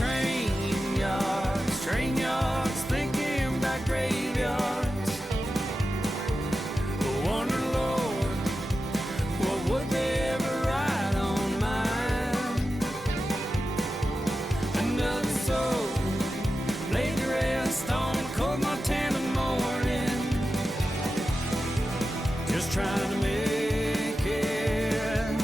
train yards, thinking about graveyards. I wonder, Lord, what would they ever write on mine? Another soul laid to rest on a cold Montana morning, just trying to make it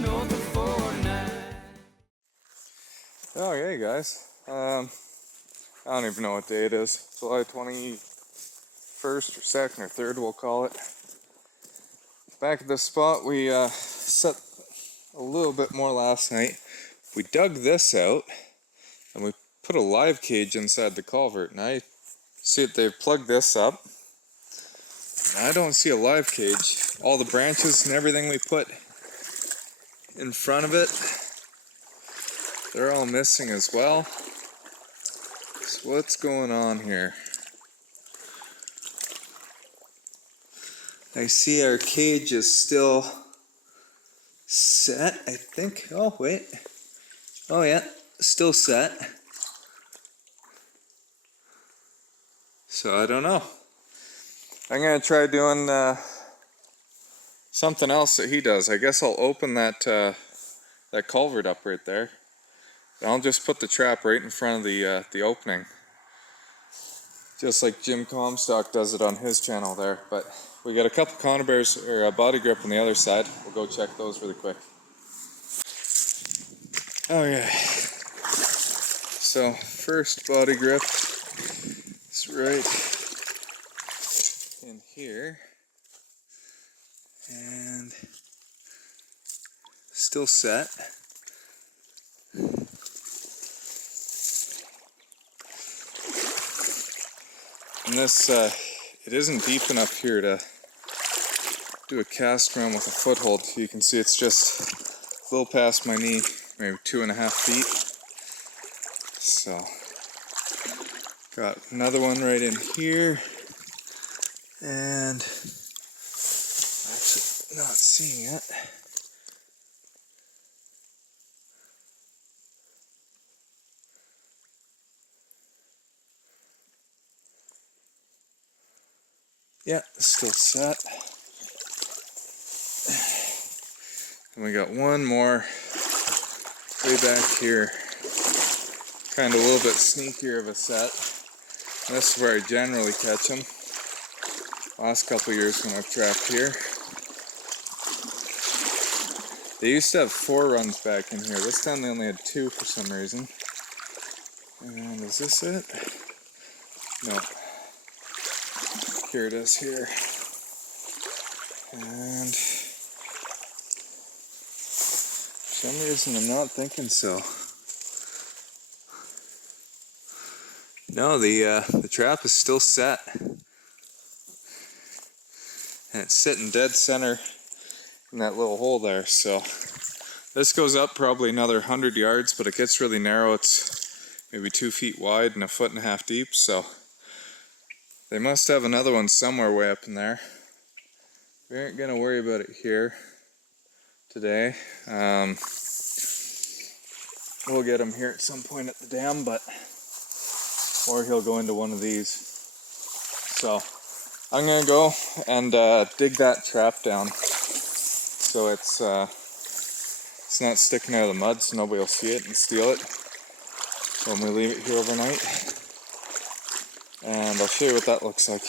north of 49. Okay, guys. I don't even know what day it is. July 21st or 2nd or 3rd, we'll call it. Back at this spot, we set a little bit more last night. We dug this out and we put a live cage inside the culvert. And I see that they've plugged this up. I don't see a live cage. All the branches and everything we put in front of it, they're all missing as well. So what's going on here? I see our cage is still set, I think. Oh, wait. Oh, yeah, still set. So I don't know. I'm gonna try doing something else that he does. I guess I'll open that that culvert up right there. And I'll just put the trap right in front of the opening, just like Jim Comstock does it on his channel there. But we got a couple conibears or a body grip on the other side. We'll go check those really quick. Okay. So first body grip is right in here, and still set. And this, it isn't deep enough here to do a cast around with a foothold. You can see it's just a little past my knee, maybe 2.5 feet. So, got another one right in here, and actually not seeing it. Yeah, still set. And we got one more way back here. Kind of a little bit sneakier of a set. And this is where I generally catch them. Last couple of years when I've trapped here. They used to have 4 runs back in here. This time they only had 2 for some reason. And is this it? No. Here it is here. And for some reason I'm not thinking so. No, the trap is still set. And it's sitting dead center in that little hole there. So this goes up probably another 100 yards, but it gets really narrow. It's maybe 2 feet wide and 1.5 feet deep. So they must have another one somewhere way up in there. We aren't gonna worry about it here today. We'll get him here at some point at the dam, or he'll go into one of these. So I'm gonna go and dig that trap down so it's not sticking out of the mud, so nobody will see it and steal it when we leave it here overnight. And I'll show you what that looks like.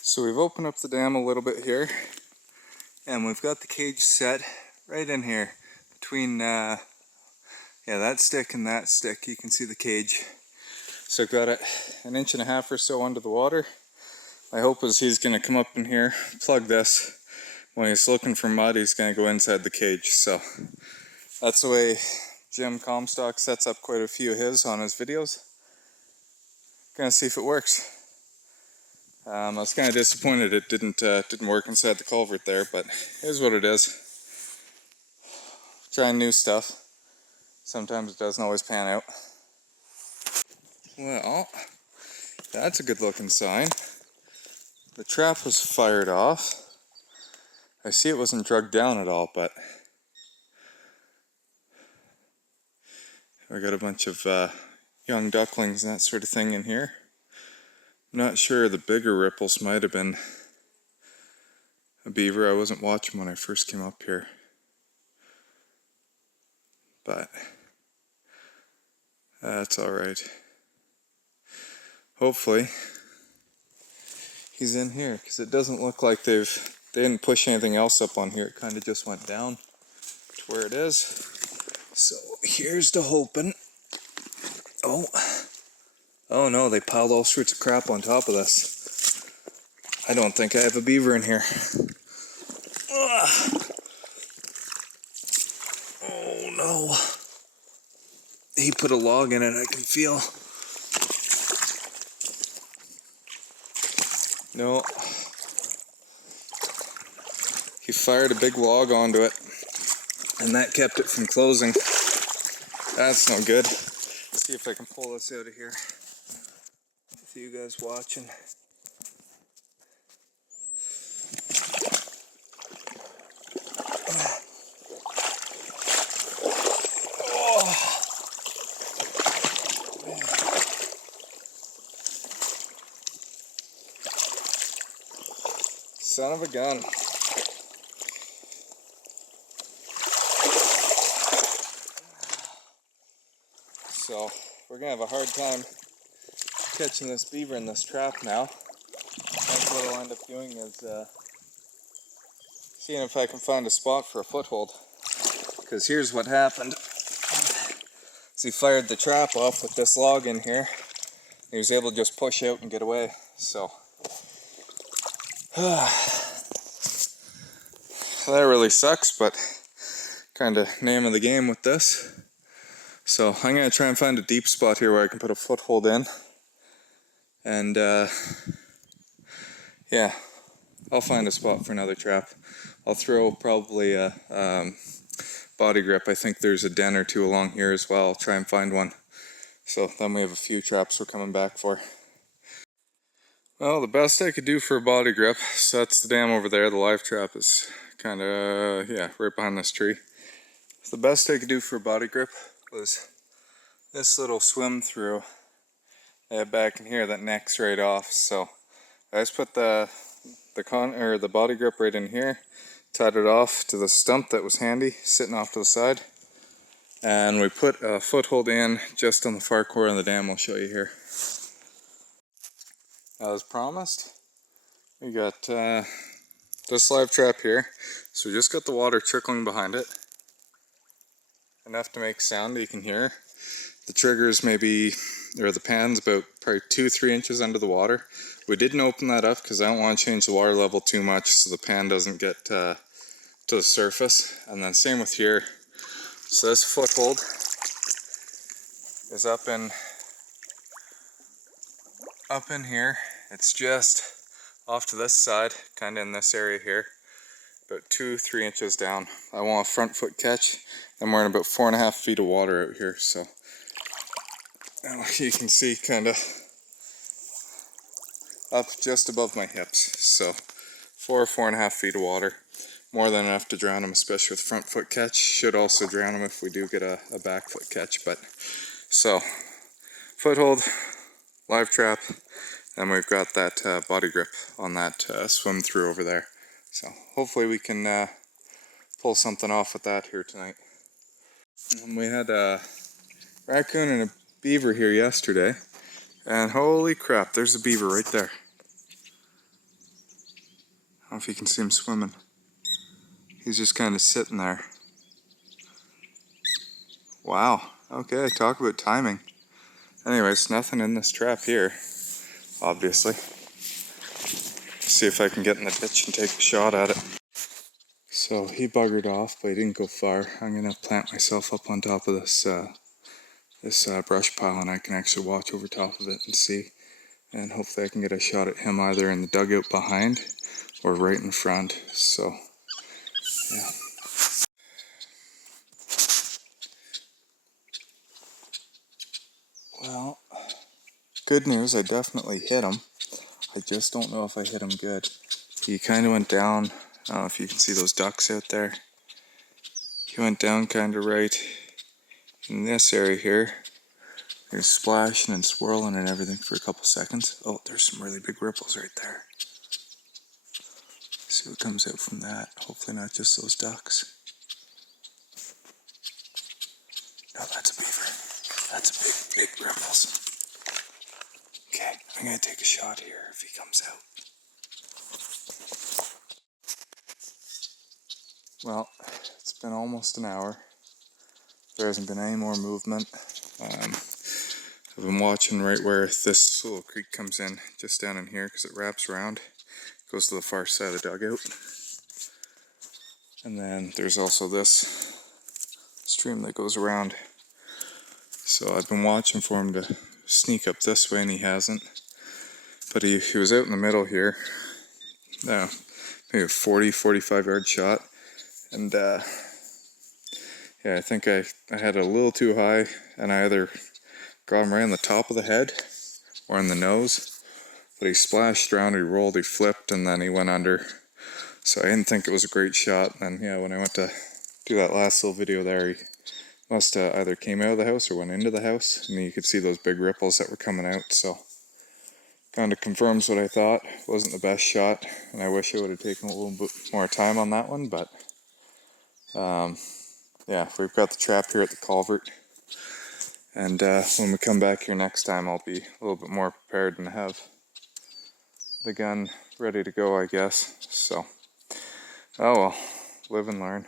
So we've opened up the dam a little bit here, and we've got the cage set right in here between yeah, that stick and that stick. You can see the cage. So I've got it 1.5 inches or so under the water. My hope is he's going to come up in here, plug this. When he's looking for mud, he's going to go inside the cage. So that's the way Jim Comstock sets up quite a few of his on his videos. Gonna see if it works. I was kind of disappointed it didn't work inside the culvert there, but it is what it is. Trying new stuff. Sometimes it doesn't always pan out. Well, that's a good looking sign. The trap was fired off. I see it wasn't drugged down at all, but I got a bunch of young ducklings and that sort of thing in here. I'm not sure, the bigger ripples might have been a beaver. I wasn't watching when I first came up here. But that's alright. Hopefully he's in here, because it doesn't look like they didn't push anything else up on here. It kind of just went down to where it is. So here's to hoping. Oh no, they piled all sorts of crap on top of this. I don't think I have a beaver in here. Ugh. Oh no. He put a log in it, I can feel. No. He fired a big log onto it, and that kept it from closing. That's no good. Let's see if I can pull this out of here with you guys watching. Son of a gun. So we're gonna have a hard time catching this beaver in this trap now. That's what I'll end up doing is seeing if I can find a spot for a foothold. Because here's what happened. So he fired the trap off with this log in here. He was able to just push out and get away. So that really sucks, but kind of name of the game with this. So I'm going to try and find a deep spot here where I can put a foothold in. And yeah, I'll find a spot for another trap. I'll throw probably a body grip. I think there's a den or two along here as well. I'll try and find one. So then we have a few traps we're coming back for. Well, the best I could do for a body grip, so that's the dam over there. The live trap is kind of, yeah, right behind this tree. So the best I could do for a body grip was this little swim through back in here that necks right off. So I just put the body grip right in here, tied it off to the stump that was handy, sitting off to the side, and we put a foothold in just on the far corner of the dam. I'll show you here. As promised, we got this live trap here. So we just got the water trickling behind it, enough to make sound that you can hear. The trigger's maybe, or the pan's about probably 2-3 inches under the water. We didn't open that up because I don't want to change the water level too much so the pan doesn't get to the surface. And then same with here. So this foothold is up in here. It's just off to this side, kind of in this area here, about 2-3 inches down. I want a front foot catch, and we're in about 4.5 feet of water out here. So you can see kind of up just above my hips. So 4.5 feet of water, more than enough to drown him, especially with front foot catch. Should also drown him if we do get a back foot catch. But so foothold, live trap, and we've got that body grip on that swim through over there. So hopefully we can pull something off with that here tonight. And we had a raccoon and a beaver here yesterday, and holy crap, there's a beaver right there. I don't know if you can see him swimming. He's just kind of sitting there. Wow, okay, talk about timing. Anyways, nothing in this trap here, obviously. See if I can get in the ditch and take a shot at it. So he buggered off, but he didn't go far. I'm gonna plant myself up on top of this brush pile, and I can actually watch over top of it and see. And hopefully I can get a shot at him either in the dugout behind or right in front. So, yeah. Well, good news, I definitely hit him. I just don't know if I hit him good. He kind of went down. I don't know if you can see those ducks out there. He went down kind of right in this area here, they're splashing and swirling and everything for a couple seconds. Oh, there's some really big ripples right there. See what comes out from that. Hopefully not just those ducks. No, that's a beaver. That's big ripples. Okay, I'm gonna take a shot here if he comes out. Well, it's been almost an hour. There hasn't been any more movement. I've been watching right where this little creek comes in, just down in here, because it wraps around, goes to the far side of the dugout. And then there's also this stream that goes around. So I've been watching for him to sneak up this way, and he hasn't. But he was out in the middle here. Maybe a 40-45 yard shot. And yeah, I think I had it a little too high, and I either got him right on the top of the head or in the nose. But he splashed around, he rolled, he flipped, and then he went under. So I didn't think it was a great shot. And yeah, when I went to do that last little video there, he must have either came out of the house or went into the house, and you could see those big ripples that were coming out. So kind of confirms what I thought. It wasn't the best shot, and I wish I would have taken a little bit more time on that one. But yeah, we've got the trap here at the culvert, and when we come back here next time, I'll be a little bit more prepared and have the gun ready to go, I guess. So, oh well, live and learn.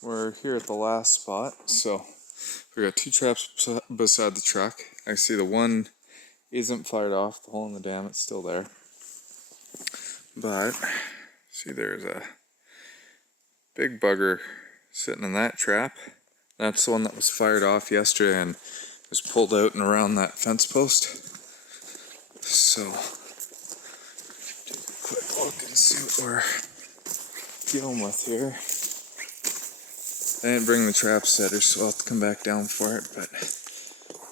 We're here at the last spot, so we got two traps beside the truck. I see the one isn't fired off, the hole in the dam, it's still there. But, see, there's a big bugger sitting in that trap. That's the one that was fired off yesterday and was pulled out and around that fence post. So, take a quick look and see what we're dealing with here. I didn't bring the trap setter, so I'll have to come back down for it, but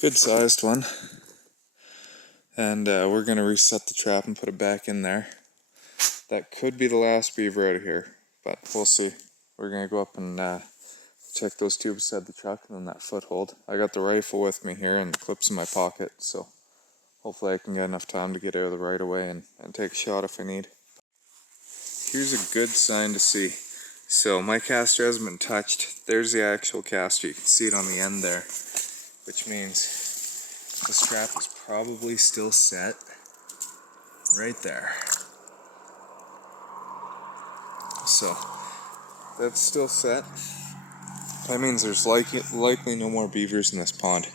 good sized one. And we're going to reset the trap and put it back in there. That could be the last beaver out of here, but we'll see. We're going to go up and check those two beside the truck and then that foothold. I got the rifle with me here and the clips in my pocket, so hopefully I can get enough time to get out of the right of way and take a shot if I need. Here's a good sign to see. So my caster hasn't been touched. There's the actual caster. You can see it on the end there, which means this trap is probably still set right there. So that's still set. That means there's likely no more beavers in this pond.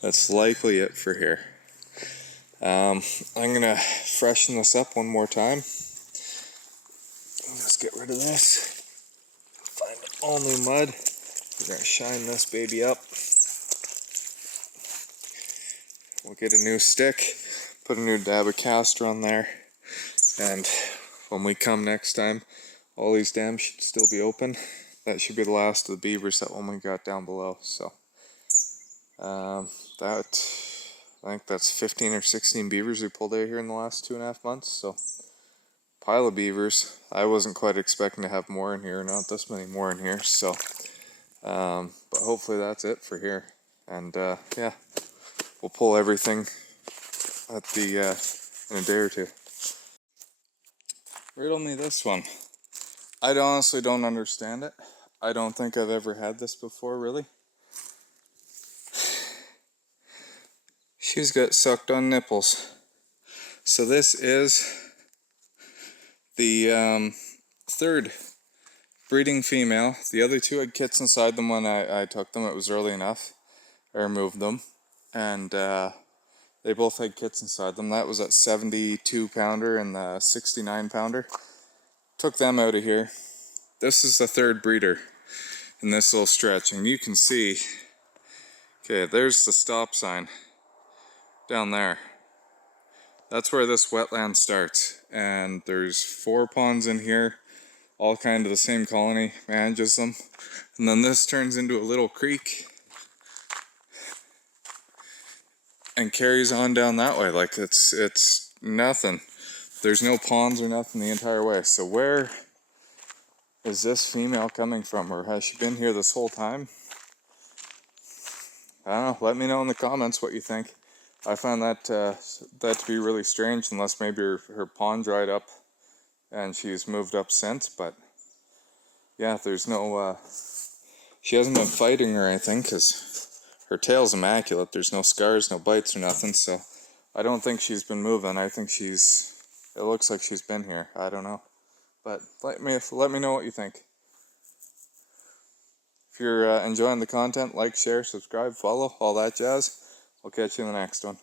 That's likely it for here. I'm gonna freshen this up one more time. Let's get rid of this. Find all new mud. We're gonna shine this baby up. We'll get a new stick, put a new dab of caster on there, and when we come next time, all these dams should still be open. That should be the last of the beavers, that one we got down below. So I think that's 15 or 16 beavers we pulled out here in the last 2.5 months. So pile of beavers. I wasn't quite expecting to have more in here, not this many more in here. So, but hopefully that's it for here. And yeah, we'll pull everything at the in a day or two. Riddle me this one. I honestly don't understand it. I don't think I've ever had this before, really. She's got sucked on nipples. So this is the third breeding female. The other two had kits inside them when I took them. It was early enough. I removed them. And they both had kits inside them. That was a 72 pounder and the 69 pounder. Took them out of here. This is the third breeder in this little stretch. And you can see, okay, there's the stop sign down there. That's where this wetland starts. And there's 4 ponds in here, all kind of the same colony manages them. And then this turns into a little creek and carries on down that way. Like it's nothing. There's no ponds or nothing the entire way. So where is this female coming from, or has she been here this whole time? I don't know. Let me know in the comments what you think. I find that that to be really strange, unless maybe her pond dried up and she's moved up since. But yeah, there's no. She hasn't been fighting or anything because her tail's immaculate. There's no scars, no bites or nothing. So I don't think she's been moving. I think she's. It looks like she's been here. I don't know. But let me know what you think. If you're enjoying the content, like, share, subscribe, follow, all that jazz. I'll catch you in the next one.